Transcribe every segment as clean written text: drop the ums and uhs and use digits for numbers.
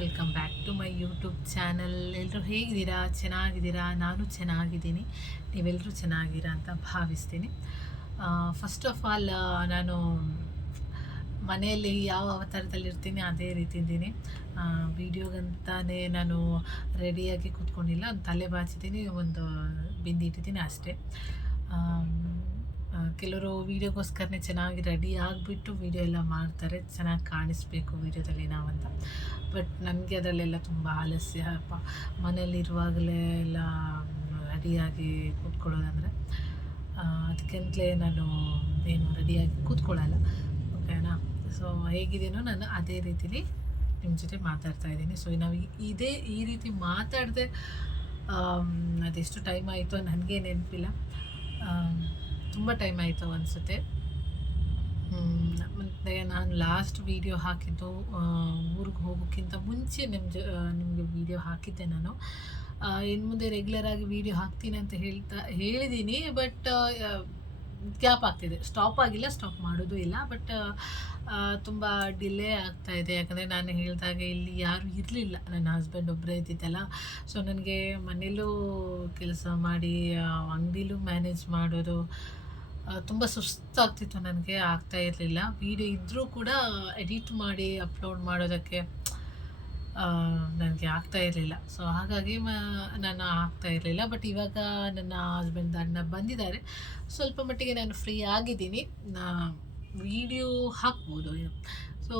Welcome back to my YouTube channel. ಎಲ್ಲರೂ ಹೇಗಿದ್ದೀರಾ? ಚೆನ್ನಾಗಿದ್ದೀರಾ? ನಾನು ಚೆನ್ನಾಗಿದ್ದೀನಿ. ನೀವೆಲ್ಲರೂ ಚೆನ್ನಾಗಿದ್ದೀರಾ ಅಂತ ಭಾವಿಸ್ತೀನಿ. ಫಸ್ಟ್ ಆಫ್ ಆಲ್ ನಾನು ಮನೆಯಲ್ಲಿ ಯಾವ ಅವತಾರದಲ್ಲಿರ್ತೀನಿ ಅದೇ ರೀತಿ ಇದ್ದೀನಿ. ವೀಡಿಯೋಗಂತಾನೆ ನಾನು ರೆಡಿಯಾಗಿ ಕೂತ್ಕೊಂಡಿಲ್ಲ, ಒಂದು ತಲೆ ಬಾಚಿದ್ದೀನಿ, ಒಂದು ಬಿಂದಿ ಇಟ್ಟಿದ್ದೀನಿ ಅಷ್ಟೇ. ಕೆಲವರು ವೀಡಿಯೋಗೋಸ್ಕರನೇ ಚೆನ್ನಾಗಿ ರೆಡಿ ಆಗಿಬಿಟ್ಟು ವೀಡಿಯೋ ಎಲ್ಲ ಮಾಡ್ತಾರೆ, ಚೆನ್ನಾಗಿ ಕಾಣಿಸ್ಬೇಕು ವೀಡಿಯೋದಲ್ಲಿ ನಾವಂತ. ಬಟ್ ನನಗೆ ಅದರಲ್ಲೆಲ್ಲ ತುಂಬ ಆಲಸ್ಯ. ಮನೇಲಿರುವಾಗಲೇ ಎಲ್ಲ ರೆಡಿಯಾಗಿ ಕೂತ್ಕೊಳ್ಳೋದಂದರೆ ಅದಕ್ಕಂತಲೇ ನಾನು ಏನು ರೆಡಿಯಾಗಿ ಕೂತ್ಕೊಳ್ಳಲ್ಲ, ಓಕೆನಾ. ಸೊ ಹೇಗಿದ್ದೀನೋ ನಾನು ಅದೇ ರೀತಿಲಿ ನಿಮ್ಮ ಜೊತೆ ಮಾತಾಡ್ತಾ ಇದ್ದೀನಿ. ಸೊ ನಾವು ಈ ರೀತಿ ಮಾತಾಡದೆ ಅದೆಷ್ಟು ಟೈಮ್ ಆಯಿತು ನನಗೆ ನೆನಪಿಲ್ಲ, ತುಂಬ ಟೈಮ್ ಆಯಿತು ಅನಿಸುತ್ತೆ. ಮತ್ತು ನಾನು ಲಾಸ್ಟ್ ವೀಡಿಯೋ ಹಾಕಿದ್ದು ಊರಿಗೆ ಹೋಗೋಕ್ಕಿಂತ ಮುಂಚೆ ನಿಮಗೆ ವೀಡಿಯೋ ಹಾಕಿದ್ದೆ ನಾನು. ಇನ್ನು ಮುಂದೆ ರೆಗ್ಯುಲರಾಗಿ ವೀಡಿಯೋ ಹಾಕ್ತೀನಿ ಅಂತ ಹೇಳಿದ್ದೀನಿ. ಬಟ್ ಗ್ಯಾಪ್ ಆಗ್ತಿದೆ, ಸ್ಟಾಪ್ ಆಗಿಲ್ಲ, ಸ್ಟಾಪ್ ಮಾಡೋದು ಇಲ್ಲ. ಬಟ್ ತುಂಬ ಡಿಲೇ ಆಗ್ತಾಯಿದೆ. ಯಾಕಂದರೆ ನಾನು ಹೇಳಿದಾಗೆ ಇಲ್ಲಿ ಯಾರೂ ಇರಲಿಲ್ಲ, ನನ್ನ ಹಸ್ಬೆಂಡ್ ಒಬ್ಬರೇ ಇದ್ದಿದ್ದಲ್ಲ. ಸೊ ನನಗೆ ಮನೇಲೂ ಕೆಲಸ ಮಾಡಿ ಅಂಗಡಿಲೂ ಮ್ಯಾನೇಜ್ ಮಾಡೋದು ತುಂಬ ಸುಸ್ತಾಗ್ತಿತ್ತು, ನನಗೆ ಆಗ್ತಾ ಇರಲಿಲ್ಲ. ವೀಡಿಯೋ ಇದ್ದರೂ ಕೂಡ ಎಡಿಟ್ ಮಾಡಿ ಅಪ್ಲೋಡ್ ಮಾಡೋದಕ್ಕೆ ನನಗೆ ಆಗ್ತಾ ಇರಲಿಲ್ಲ. ಸೊ ಹಾಗಾಗಿ ನಾನು ಆಗ್ತಾ ಇರಲಿಲ್ಲ. ಬಟ್ ಇವಾಗ ನನ್ನ ಹಸ್ಬೆಂಡ್ ಅಣ್ಣ ಬಂದಿದ್ದಾರೆ, ಸ್ವಲ್ಪ ಮಟ್ಟಿಗೆ ನಾನು ಫ್ರೀ ಆಗಿದ್ದೀನಿ, ವೀಡಿಯೋ ಹಾಕ್ಬೋದು. ಸೊ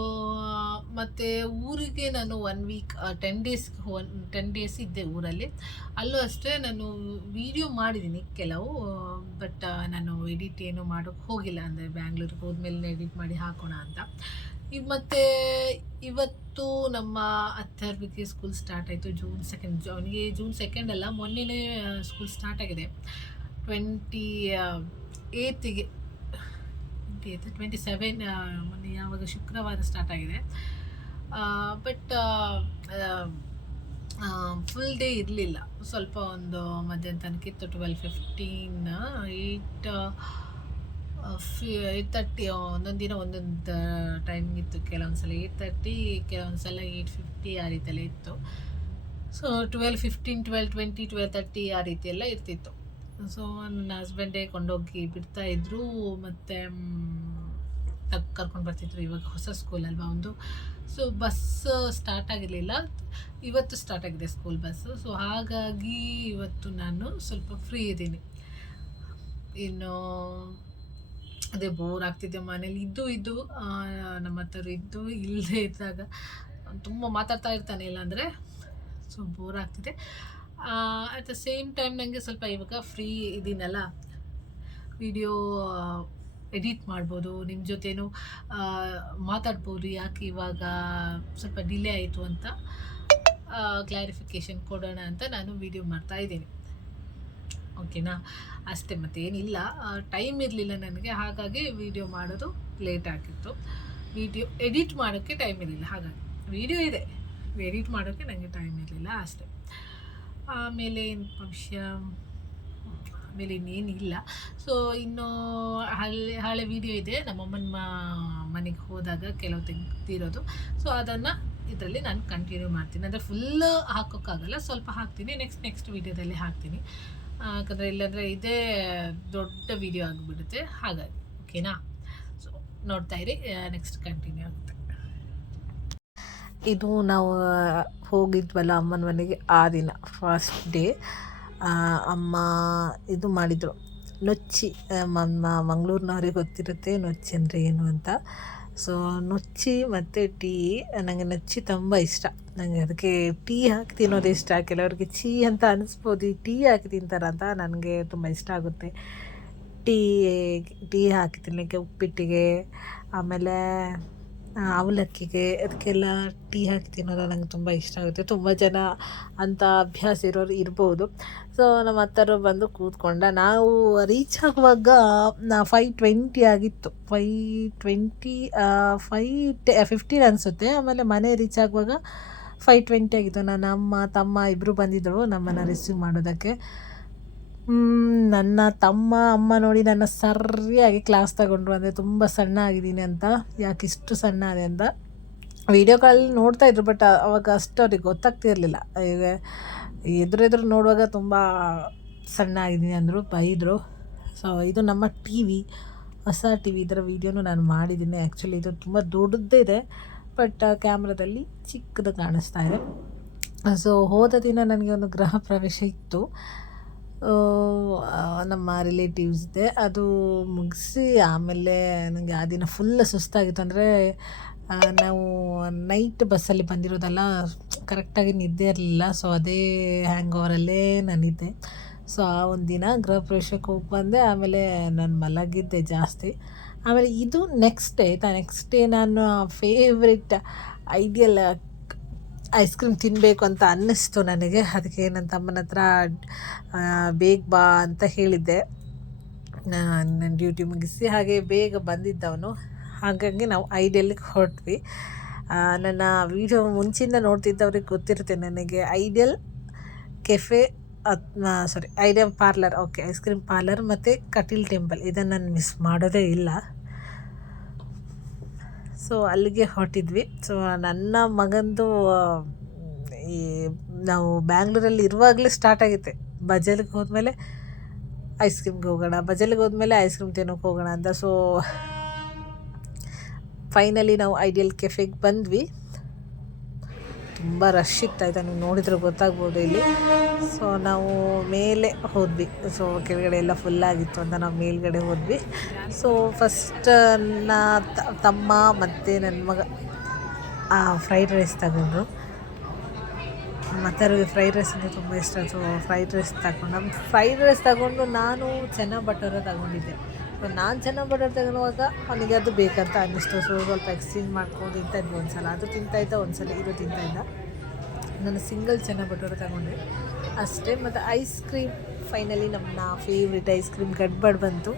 ಮತ್ತು ಊರಿಗೆ ನಾನು 1 ವೀಕ್ 10 ಡೇಸ್ ಇದ್ದೆ ಊರಲ್ಲಿ. ಅಲ್ಲೂ ಅಷ್ಟೇ ನಾನು ವೀಡಿಯೋ ಮಾಡಿದ್ದೀನಿ ಕೆಲವು. ಬಟ್ ನಾನು ಎಡಿಟ್ ಏನೂ ಮಾಡೋಕ್ಕೆ ಹೋಗಿಲ್ಲ, ಅಂದರೆ ಬ್ಯಾಂಗ್ಳೂರಿಗೆ ಹೋದ್ಮೇಲೆ ಎಡಿಟ್ ಮಾಡಿ ಹಾಕೋಣ ಅಂತ. ಮತ್ತು ಇವತ್ತು ನಮ್ಮ ಅತ್ತರ್ವಿಗೆ ಸ್ಕೂಲ್ ಸ್ಟಾರ್ಟ್ ಆಯಿತು. June 2. ಅವನಿಗೆ June 2 ಅಲ್ಲ, ಮೊನ್ನೆನೇ ಸ್ಕೂಲ್ ಸ್ಟಾರ್ಟ್ ಆಗಿದೆ. 28ಗೆ 27 ಮೊನ್ನೆ ಯಾವಾಗ ಶುಕ್ರವಾರ ಸ್ಟಾರ್ಟ್ ಆಗಿದೆ. ಬಟ್ ಫುಲ್ ಡೇ ಇರಲಿಲ್ಲ, ಸ್ವಲ್ಪ ಒಂದು ಮಧ್ಯಾಹ್ನ ತನಕ ಇತ್ತು. 12:15 8:30 ಒಂದೊಂದು ದಿನ ಒಂದೊಂದು ಟೈಮಿಂಗ್ ಇತ್ತು. ಕೆಲವೊಂದು ಸಲ 8:30, ಕೆಲವೊಂದು ಸಲ 8:50 ಆ ರೀತಿಯೆಲ್ಲ ಇತ್ತು. ಸೊ 12:15, 12:20, 12:30 ಆ ರೀತಿಯೆಲ್ಲ ಇರ್ತಿತ್ತು. ಸೊ ನನ್ನ ಹಸ್ಬೆಂಡೇ ಕೊಂಡೋಗಿ ಬಿಡ್ತಾಯಿದ್ರು, ಮತ್ತು ಕರ್ಕೊಂಡು ಬರ್ತಿದ್ರು. ಇವಾಗ ಹೊಸ ಸ್ಕೂಲ್ ಅಲ್ವಾ ಒಂದು. ಸೊ ಬಸ್ ಸ್ಟಾರ್ಟ್ ಆಗಿರಲಿಲ್ಲ, ಇವತ್ತು ಸ್ಟಾರ್ಟ್ ಆಗಿದೆ ಸ್ಕೂಲ್ ಬಸ್ಸು. ಸೊ ಹಾಗಾಗಿ ಇವತ್ತು ನಾನು ಸ್ವಲ್ಪ ಫ್ರೀ ಇದ್ದೀನಿ. ಇನ್ನು ಅದೇ ಬೋರ್ ಆಗ್ತಿದ್ದೆ ಮನೇಲಿ ಇದ್ದು ನಮ್ಮ ಹತ್ರ ಇಲ್ಲದೆ ಇದ್ದಾಗ ತುಂಬ ಮಾತಾಡ್ತಾ ಇರ್ತಾನೆ, ಇಲ್ಲಾಂದರೆ ಸೊ ಬೋರ್ ಆಗ್ತಿದೆ. ಅಟ್ ದ ಸೇಮ್ ಟೈಮ್ ನನಗೆ ಸ್ವಲ್ಪ ಇವಾಗ ಫ್ರೀ ಇದ್ದೀನಲ್ಲ, ವಿಡಿಯೋ ಎಡಿಟ್ ಮಾಡ್ಬೋದು, ನಿಮ್ಮ ಜೊತೆನೂ ಮಾತಾಡ್ಬೋದು. ಯಾಕೆ ಇವಾಗ ಸ್ವಲ್ಪ ಡಿಲೇ ಆಯಿತು ಅಂತ ಕ್ಲಾರಿಫಿಕೇಷನ್ ಕೊಡೋಣ ಅಂತ ನಾನು ವಿಡಿಯೋ ಮಾಡ್ತಾಯಿದ್ದೀನಿ, ಓಕೆನಾ. ಅಷ್ಟೇ, ಮತ್ತೇನಿಲ್ಲ. ಟೈಮ್ ಇರಲಿಲ್ಲ ನನಗೆ, ಹಾಗಾಗಿ ವೀಡಿಯೋ ಮಾಡೋದು ಲೇಟ್ ಆಗಿತ್ತು. ವೀಡಿಯೋ ಎಡಿಟ್ ಮಾಡೋಕ್ಕೆ ಟೈಮ್ ಇರಲಿಲ್ಲ, ಹಾಗಾಗಿ ವೀಡಿಯೋ ಇದೆ, ಎಡಿಟ್ ಮಾಡೋಕ್ಕೆ ನನಗೆ ಟೈಮ್ ಇರಲಿಲ್ಲ ಅಷ್ಟೇ. ಆಮೇಲೆ ವಿಷಯ ಆಮೇಲೆ ಇನ್ನೇನಿಲ್ಲ. ಸೊ ಇನ್ನು ಹಳೆ ವೀಡಿಯೋ ಇದೆ, ನಮ್ಮಮ್ಮನ ಮನೆಗೆ ಹೋದಾಗ ಕೆಲವು ತೆಗ್ದಿರೋದು. ಸೊ ಅದನ್ನು ಇದರಲ್ಲಿ ನಾನು ಕಂಟಿನ್ಯೂ ಮಾಡ್ತೀನಿ. ಅಂದರೆ ಫುಲ್ಲು ಹಾಕೋಕ್ಕಾಗಲ್ಲ, ಸ್ವಲ್ಪ ಹಾಕ್ತೀನಿ, ನೆಕ್ಸ್ಟ್ ವೀಡಿಯೋದಲ್ಲಿ ಹಾಕ್ತೀನಿ. ಯಾಕಂದರೆ ಇಲ್ಲಾಂದರೆ ಇದೇ ದೊಡ್ಡ ವೀಡಿಯೋ ಆಗಿಬಿಡುತ್ತೆ, ಹಾಗಾಗಿ ಓಕೆನಾ. ಸೊ ನೋಡ್ತಾ ಇರಿ, ನೆಕ್ಸ್ಟ್ ಕಂಟಿನ್ಯೂ ಆಗುತ್ತೆ. ಇದು ನಾವು ಹೋಗಿದ್ವಲ್ಲ ಅಮ್ಮನ ಮನೆಗೆ, ಆ ದಿನ ಫಸ್ಟ್ ಡೇ ಅಮ್ಮ ಇದು ಮಾಡಿದರು, ನೊಚ್ಚಿ. ಮಂಗಳೂರಿನವ್ರಿಗೆ ಗೊತ್ತಿರುತ್ತೆ ನೊಚ್ಚಿ ಅಂದರೆ ಏನು ಅಂತ. ಸೊ ನೊಚ್ಚಿ ಮತ್ತು ಟೀ, ನನಗೆ ನೊಚ್ಚಿ ತುಂಬ ಇಷ್ಟ. ನನಗೆ ಅದಕ್ಕೆ ಟೀ ಹಾಕಿ ತಿನ್ನೋದು ಇಷ್ಟ. ಕೆಲವರಿಗೆ ಚೀ ಅಂತ ಅನಿಸ್ಬೋದು, ಈ ಟೀ ಹಾಕಿ ತಿಂತಾರೆ ಅಂತ. ನನಗೆ ತುಂಬ ಇಷ್ಟ ಆಗುತ್ತೆ ಟೀ ಹಾಕಿ ತಿನ್ನಲಿಕ್ಕೆ, ಉಪ್ಪಿಟ್ಟಿಗೆ, ಆಮೇಲೆ ಅವಲಕ್ಕಿಗೆ, ಅದಕ್ಕೆಲ್ಲ ಟೀ ಹಾಕಿ ತಿನ್ನೋದು ನನಗೆ ತುಂಬ ಇಷ್ಟ ಆಗುತ್ತೆ. ತುಂಬ ಜನ ಅಂಥ ಅಭ್ಯಾಸ ಇರೋರು ಇರ್ಬೋದು. ಸೊ ನಮ್ಮ ಹತ್ತಿರ ಬಂದು ಕೂತ್ಕೊಂಡ. ನಾವು ರೀಚ್ ಆಗುವಾಗ 5:20 ಆಗಿತ್ತು, 5:15 ಅನಿಸುತ್ತೆ. ಆಮೇಲೆ ಮನೆ ರೀಚ್ ಆಗುವಾಗ 5:20 ಆಗಿತ್ತು. ನನ್ನ ಅಮ್ಮ ತಮ್ಮ ಇಬ್ಬರು ಬಂದಿದ್ದರು ನಮ್ಮನ್ನು ರಿಸೀವ್ ಮಾಡೋದಕ್ಕೆ. ನನ್ನ ಅಮ್ಮ ನೋಡಿ ನನ್ನ ಸರಿಯಾಗಿ ಕ್ಲಾಸ್ ತಗೊಂಡ್ರು, ಅಂದರೆ ತುಂಬ ಸಣ್ಣ ಆಗಿದ್ದೀನಿ ಅಂತ, ಯಾಕೆ ಇಷ್ಟು ಸಣ್ಣ ಅದೆ ಅಂತ. ವೀಡಿಯೋ ಕಾಲಲ್ಲಿ ನೋಡ್ತಾಯಿದ್ರು, ಬಟ್ ಅವಾಗ ಅಷ್ಟು ಅವ್ರಿಗೆ ಗೊತ್ತಾಗ್ತಿರಲಿಲ್ಲ. ಈಗ ಎದುರೆದುರು ನೋಡುವಾಗ ತುಂಬ ಸಣ್ಣ ಆಗಿದ್ದೀನಿ ಅಂದರು, ಬೈದರು. ಸೊ ಇದು ನಮ್ಮ ಟಿ ವಿ, ಹೊಸ ಟಿ ವಿ. ಇದರ ವೀಡಿಯೋನು ನಾನು ಮಾಡಿದ್ದೀನಿ. ಆ್ಯಕ್ಚುಲಿ ಇದು ತುಂಬ ದೊಡ್ಡದಿದೆ, ಬಟ್ ಕ್ಯಾಮ್ರಾದಲ್ಲಿ ಚಿಕ್ಕದು ಕಾಣಿಸ್ತಾ ಇದೆ. ಸೊ ಹೋದ ದಿನ ನನಗೆ ಒಂದು ಗೃಹ ಪ್ರವೇಶ ಇತ್ತು, ನಮ್ಮ ರಿಲೇಟಿವ್ಸ್ದೆ. ಅದು ಮುಗಿಸಿ ಆಮೇಲೆ ನನಗೆ ಆ ದಿನ ಫುಲ್ ಸುಸ್ತಾಗಿತ್ತು. ಅಂದರೆ ನಾವು ನೈಟ್ ಬಸ್ಸಲ್ಲಿ ಬಂದಿರೋದಲ್ಲ, ಕರೆಕ್ಟಾಗಿ ನಿದ್ದೆ ಇರಲಿಲ್ಲ. ಸೊ ಅದೇ ಹ್ಯಾಂಗ್ ಓವರಲ್ಲೇ ನಾನಿದ್ದೆ. ಸೊ ಆ ಒಂದು ದಿನ ಗೃಹ ಪ್ರವೇಶಕ್ಕೆ ಹೋಗಿ ಬಂದೆ. ಆಮೇಲೆ ನಾನು ಮಲಗಿದ್ದೆ ಜಾಸ್ತಿ. ಆಮೇಲೆ ಇದು ನೆಕ್ಸ್ಟ್ ಡೇ ಆಯಿತಾ, ನೆಕ್ಸ್ಟ್ ಡೇ ನಾನು ಫೇವ್ರೆಟ್ ಐಡಿಯಲ್ ಐಸ್ ಕ್ರೀಮ್ ತಿನ್ನಬೇಕು ಅಂತ ಅನ್ನಿಸ್ತು ನನಗೆ. ಅದಕ್ಕೆ ನನ್ನ ತಮ್ಮನ ಹತ್ರ ಬೇಗ ಬಾ ಅಂತ ಹೇಳಿದ್ದೆ. ನನ್ನ ಡ್ಯೂಟಿ ಮುಗಿಸಿ ಹಾಗೆ ಬೇಗ ಬಂದಿದ್ದವನು. ಹಾಗಾಗಿ ನಾವು ಐಡಿಯಲ್ಗೆ ಹೊರಟ್ವಿ. ನನ್ನ ವೀಡಿಯೋ ಮುಂಚಿಂದ ನೋಡ್ತಿದ್ದವ್ರಿಗೆ ಗೊತ್ತಿರುತ್ತೆ ನನಗೆ ideal cafe ideal parlour, okay, ice cream parlour ಮತ್ತು ಕಟೀಲ್ ಟೆಂಪಲ್, ಇದನ್ನು ನಾನು ಮಿಸ್ ಮಾಡೋದೇ ಇಲ್ಲ. ಸೊ ಅಲ್ಲಿಗೆ ಹೊರಟಿದ್ವಿ. ಸೊ ನನ್ನ ಮಗಂದು ಈ ನಾವು ಬ್ಯಾಂಗ್ಳೂರಲ್ಲಿ ಇರುವಾಗಲೇ ಸ್ಟಾರ್ಟ್ ಆಗಿತ್ತೆ, ಬಜಲ್ಗೆ ಹೋದ್ಮೇಲೆ ಐಸ್ ಕ್ರೀಮ್ಗೆ ಹೋಗೋಣ, ಬಜಲ್ಗೆ ಹೋದ್ಮೇಲೆ ಐಸ್ ಕ್ರೀಮ್ ತಿನ್ನೋಕೆ ಹೋಗೋಣ ಅಂತ. ಸೊ ಫೈನಲಿ ನಾವು ಐಡಿಯಲ್ ಕೆಫೆಗೆ ಬಂದ್ವಿ. ತುಂಬ ರಶ್ ಇತ್ತಾಯ್ತಾ, ನೀವು ನೋಡಿದ್ರೆ ಗೊತ್ತಾಗ್ಬೋದು ಇಲ್ಲಿ. ಸೊ ನಾವು ಮೇಲೆ ಹೋದ್ವಿ. ಸೊ ಕೆಳಗಡೆ ಎಲ್ಲ ಫುಲ್ಲಾಗಿತ್ತು ಅಂತ ನಾವು ಮೇಲ್ಗಡೆ ಹೋದ್ವಿ. ಸೊ ಫಸ್ಟ್ ನನ್ನ ತಮ್ಮ ಮತ್ತು ನನ್ನ ಮಗ ಫ್ರೈಡ್ ರೈಸ್ ತಗೊಂಡ್ರು. ಮತ್ತು ಅವ್ರಿಗೆ ಫ್ರೈಡ್ ರೈಸ್ ಅಂದರೆ ತುಂಬ ಇಷ್ಟ. ಸೊ ಫ್ರೈಡ್ ರೈಸ್ ತಗೊಂಡು ನಾನು ಚೆನ್ನ ಬಟರ ತಗೊಂಡಿದ್ದೆ. ಸೊ ನಾನು ಚೆನ್ನ ಬಟರ್ ತಗೊಳ್ಳುವಾಗ ಅವನಿಗೆ ಅದು ಬೇಕಂತ ಅನ್ನಿಸ್ತು. ಸೊ ಸ್ವಲ್ಪ ಎಕ್ಸ್ಚೇಂಜ್ ಮಾಡ್ಕೊಂಡು ತಿಂತಾಯಿದ್ವಿ. ಒಂದು ಸಲ ಅದು ತಿಂತಾಯಿದ್ದ, ಒಂದು ಸಲ ಇದು ತಿಂತಾಯಿದ್ದ. ನಾನು ಸಿಂಗಲ್ ಚೆನ್ನ ಬಟರ್ ತಗೊಂಡೆ ಅಷ್ಟೇ. ಮತ್ತು ಐಸ್ ಕ್ರೀಮ್ ಫೈನಲಿ ನಮ್ಮ ಫೇವ್ರೆಟ್ ಐಸ್ ಕ್ರೀಮ್ ಗಡ್ಬಡ್ ಬಂತು.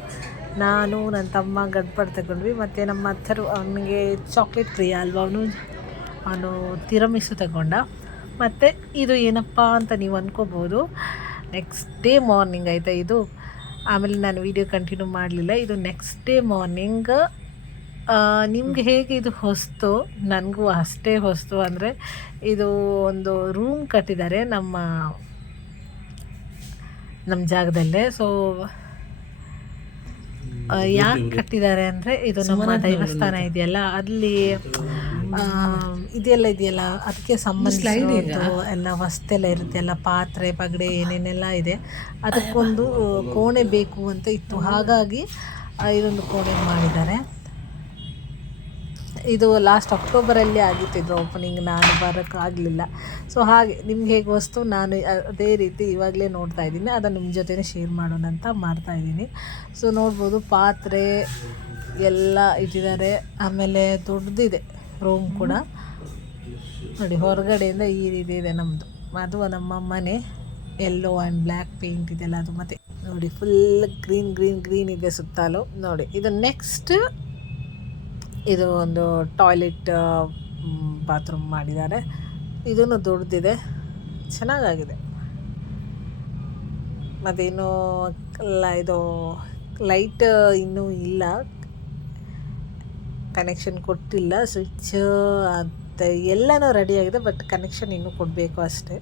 ನಾನು ನನ್ನ ತಮ್ಮ ಗಡ್ಬಡ್ ತಗೊಂಡ್ವಿ. ಮತ್ತು ನಮ್ಮ ಅತ್ತರು, ಅವನಿಗೆ ಚಾಕ್ಲೇಟ್ ಪ್ರಿಯ ಅಲ್ವಾ, ಅವನು ತಿರಮಿಸು ತಗೊಂಡ. ಮತ್ತು ಇದು ಏನಪ್ಪ ಅಂತ ನೀವು ಅಂದ್ಕೋಬೋದು, ನೆಕ್ಸ್ಟ್ ಡೇ ಮಾರ್ನಿಂಗ್ ಆಯಿತಾ ಇದು. ಆಮೇಲೆ ನಾನು ವೀಡಿಯೋ ಕಂಟಿನ್ಯೂ ಮಾಡಲಿಲ್ಲ. ಇದು ನೆಕ್ಸ್ಟ್ ಡೇ ಮಾರ್ನಿಂಗ್. ನಿಮಗೆ ಹೇಗೆ ಇದು ಹೊಸ್ತು, ನನಗೂ ಅಷ್ಟೇ ಹೊಸ್ತು. ಅಂದರೆ ಇದು ಒಂದು ರೂಮ್ ಕಟ್ಟಿದ್ದಾರೆ ನಮ್ಮ ಜಾಗದಲ್ಲೇ. ಸೊ ಯಾಕೆ ಕಟ್ಟಿದ್ದಾರೆ ಅಂದರೆ, ಇದು ನಮ್ಮ ದೈವಸ್ಥಾನ ಇದೆಯಲ್ಲ, ಅಲ್ಲಿ ಇದೆಯಲ್ಲ, ಅದಕ್ಕೆ ಸಂಬಂಧಿಸಿದ ಎಲ್ಲ ವಸ್ತೆಲ್ಲ ಇರುತ್ತೆ, ಎಲ್ಲ ಪಾತ್ರೆ ಪಗಡೆ ಏನೇನೆಲ್ಲ ಇದೆ, ಅದಕ್ಕೊಂದು ಕೋಣೆ ಬೇಕು ಅಂತ ಇತ್ತು. ಹಾಗಾಗಿ ಇದೊಂದು ಕೋಣೆ ಮಾಡಿದ್ದಾರೆ. ಇದು ಲಾಸ್ಟ್ ಅಕ್ಟೋಬರಲ್ಲಿ ಆಗಿತ್ತು ಇದು ಓಪನಿಂಗ್, ನಾನು ಬರೋಕ್ಕಾಗಲಿಲ್ಲ. ಸೊ ಹಾಗೆ ನಿಮ್ಗೆ ಹೇಗೆ ವಸ್ತು, ನಾನು ಅದೇ ರೀತಿ ಇವಾಗಲೇ ನೋಡ್ತಾ ಇದ್ದೀನಿ, ಅದನ್ನು ನಿಮ್ಮ ಜೊತೆ ಶೇರ್ ಮಾಡೋಣ ಅಂತ ಮಾಡ್ತಾಯಿದ್ದೀನಿ. ಸೊ ನೋಡ್ಬೋದು ಪಾತ್ರೆ ಎಲ್ಲ ಇಟ್ಟಿದ್ದಾರೆ. ಆಮೇಲೆ ದೊಡ್ಡದಿದೆ ರೂಮ್ ಕೂಡ ನೋಡಿ. ಹೊರಗಡೆಯಿಂದ ಈ ರೀತಿ ಇದೆ ನಮ್ಮದು, ಅದು ನಮ್ಮ ಮನೆ. ಯೆಲ್ಲೋ ಆ್ಯಂಡ್ ಬ್ಲ್ಯಾಕ್ ಪೇಂಟ್ ಇದೆಲ್ಲ ಅದು. ಮತ್ತು ನೋಡಿ ಫುಲ್ ಗ್ರೀನ್ ಇದೆ ಸುತ್ತಲೂ. ನೋಡಿ ಇದು ನೆಕ್ಸ್ಟ್, ಇದು ಒಂದು ಟಾಯ್ಲೆಟ್ ಬಾತ್ರೂಮ್ ಮಾಡಿದ್ದಾರೆ. ಇದೂ ದೊಡ್ಡದಿದೆ, ಚೆನ್ನಾಗಾಗಿದೆ. ಮತ್ತು ಇನ್ನೂ ಇದು ಲೈಟ್ ಇನ್ನೂ ಇಲ್ಲ, ಕನೆಕ್ಷನ್ ಕೊಟ್ಟಿಲ್ಲ. ಸ್ವಿಚ್ ಮತ್ತು ಎಲ್ಲನೂ ರೆಡಿಯಾಗಿದೆ, ಬಟ್ ಕನೆಕ್ಷನ್ ಇನ್ನೂ ಕೊಡಬೇಕು ಅಷ್ಟೇ.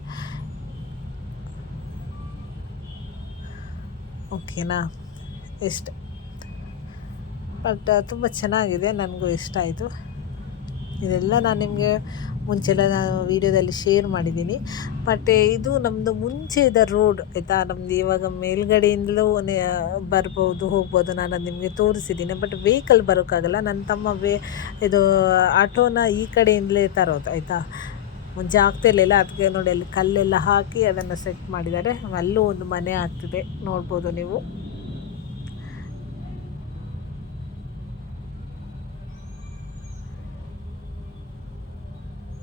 ಓಕೆನಾ, ಇಷ್ಟ. ಬಟ್ ತುಂಬ ಚೆನ್ನಾಗಿದೆ, ನನಗೂ ಇಷ್ಟ ಆಯಿತು. ಇದೆಲ್ಲ ನಾನು ನಿಮಗೆ ಮುಂಚೆಲ್ಲ ನಾನು ವೀಡಿಯೋದಲ್ಲಿ ಶೇರ್ ಮಾಡಿದ್ದೀನಿ. ಮತ್ತು ಇದು ನಮ್ಮದು ಮುಂಚೆ ಇದ್ದ ರೋಡ್ ಆಯಿತಾ, ನಮ್ಮದು ಇವಾಗ ಮೇಲ್ಗಡೆಯಿಂದಲೂ ಬರ್ಬೋದು ಹೋಗ್ಬೋದು. ನಾನು ಅದು ನಿಮಗೆ ತೋರಿಸಿದ್ದೀನಿ, ಬಟ್ ವೆಹಿಕಲ್ ಬರೋಕ್ಕಾಗಲ್ಲ. ನನ್ನ ತಮ್ಮ ಇದು ಆಟೋನ ಈ ಕಡೆಯಿಂದಲೇ ತರೋದು ಆಯಿತಾ. ಮುಂಚೆ ಆಗ್ತಿರ್ಲಿಲ್ಲ, ಅದಕ್ಕೆ ನೋಡಿ ಅಲ್ಲಿ ಕಲ್ಲೆಲ್ಲ ಹಾಕಿ ಅದನ್ನು ಸೆಟ್ ಮಾಡಿದ್ದಾರೆ. ಅಲ್ಲೂ ಒಂದು ಮನೆ ಆಗ್ತಿದೆ, ನೋಡ್ಬೋದು ನೀವು.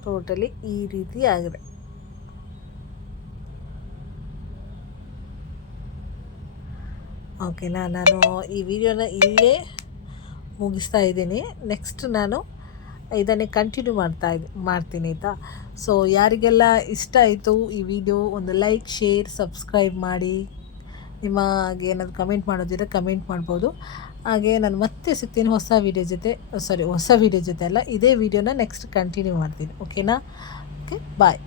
ಟೋಟಲಿ ಈ ರೀತಿ ಆಗಿದೆ. ಓಕೆನಾ, ನಾನು ಈ ವಿಡಿಯೋನ ಇಲ್ಲೇ ಮುಗಿಸ್ತಾ ಇದ್ದೀನಿ. ನೆಕ್ಸ್ಟ್ ನಾನು ಇದನ್ನೇ ಕಂಟಿನ್ಯೂ ಮಾಡ್ತೀನಿ ಆಯಿತಾ. ಸೊ ಯಾರಿಗೆಲ್ಲ ಇಷ್ಟ ಆಯಿತು ಈ ವಿಡಿಯೋ, ಒಂದು ಲೈಕ್, ಶೇರ್, ಸಬ್ಸ್ಕ್ರೈಬ್ ಮಾಡಿ. ನಿಮಗೆ ಏನಾದರೂ ಕಮೆಂಟ್ ಮಾಡೋದಿದ್ರೆ ಕಮೆಂಟ್ ಮಾಡ್ಬೋದು. ಹಾಗೆ ನಾನು ಮತ್ತೆ ಸಿಗ್ತೀನಿ ಹೊಸ ವೀಡಿಯೋ ಜೊತೆ ಅಲ್ಲ, ಇದೇ ವೀಡಿಯೋನ ನೆಕ್ಸ್ಟ್ ಕಂಟಿನ್ಯೂ ಮಾಡ್ತೀನಿ. ಓಕೆನಾ? ಓಕೆ, ಬಾಯ್.